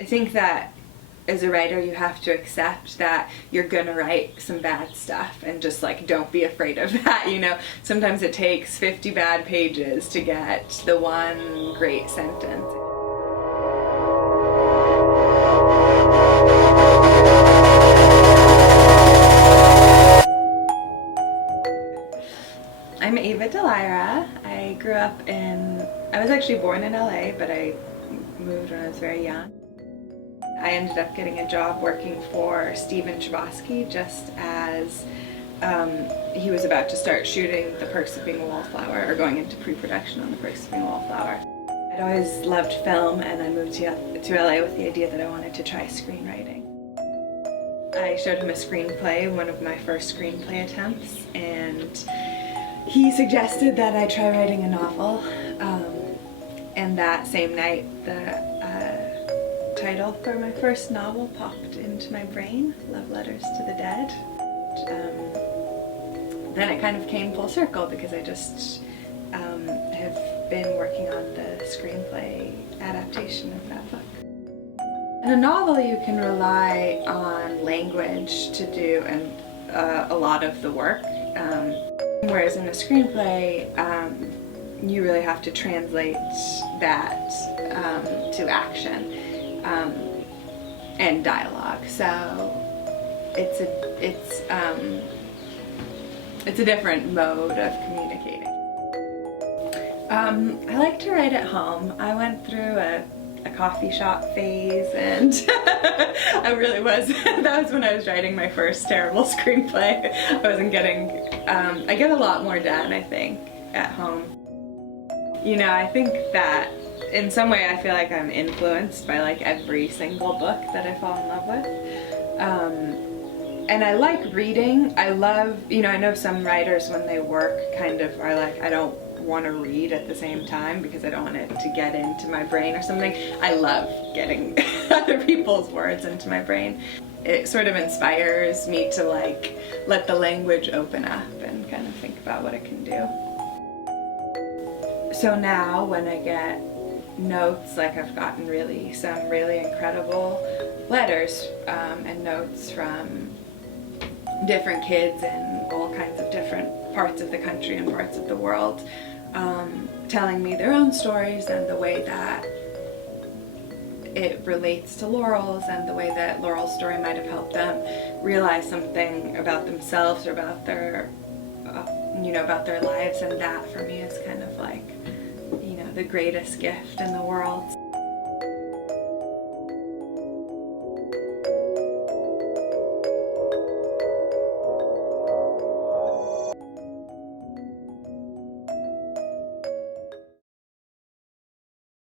I think that as a writer you have to accept that you're gonna write some bad stuff and just like don't be afraid of that, you know. Sometimes it takes 50 bad pages to get the one great sentence. I'm Ava Dellaira. I grew up I was actually born in LA, but I moved when I was very young. I ended up getting a job working for Steven Chbosky just as he was about to start shooting The Perks of Being a Wallflower, or going into pre-production on The Perks of Being a Wallflower. I'd always loved film, and I moved to LA with the idea that I wanted to try screenwriting. I showed him a screenplay, one of my first screenplay attempts, and he suggested that I try writing a novel. And that same night, the title for my first novel popped into my brain, Love Letters to the Dead. Then it kind of came full circle because I just have been working on the screenplay adaptation of that book. In a novel you can rely on language to do a lot of the work, whereas in a screenplay you really have to translate that to action and dialogue. So it's a different mode of communicating. I like to write at home. I went through a coffee shop phase, and I really was. That was when I was writing my first terrible screenplay. I wasn't getting. I get a lot more done, I think, at home. You know, I think that in some way I feel like I'm influenced by like every single book that I fall in love with. And I like reading. I love, you know, I know some writers when they work kind of are like, I don't want to read at the same time because I don't want it to get into my brain or something. I love getting other people's words into my brain. It sort of inspires me to like let the language open up and kind of think about what it can do. So now when I get notes, like I've gotten some really incredible letters and notes from different kids in all kinds of different parts of the country and parts of the world, telling me their own stories and the way that it relates to Laurel's and the way that Laurel's story might have helped them realize something about themselves or about their about their lives. And that for me is kind of like, you know, the greatest gift in the world.